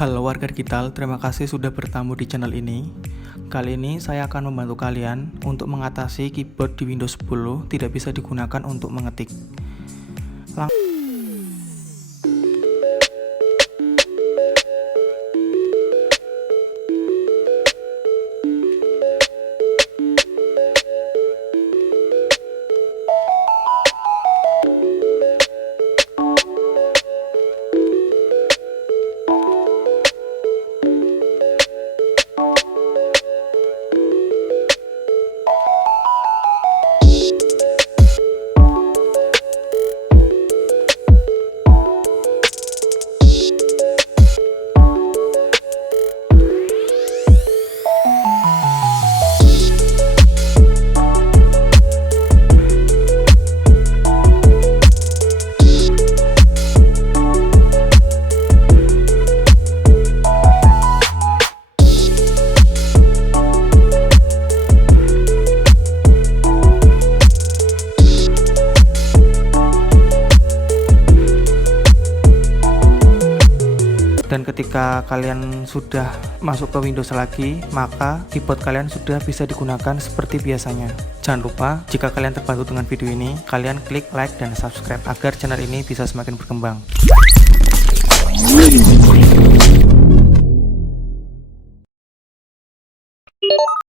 Halo warga digital, terima kasih sudah bertamu di channel ini. Kali ini saya akan membantu kalian untuk mengatasi keyboard di Windows 10 tidak bisa digunakan untuk mengetik. Dan ketika kalian sudah masuk ke Windows lagi, maka keyboard kalian sudah bisa digunakan seperti biasanya. Jangan lupa, jika kalian terbantu dengan video ini, kalian klik like dan subscribe agar channel ini bisa semakin berkembang.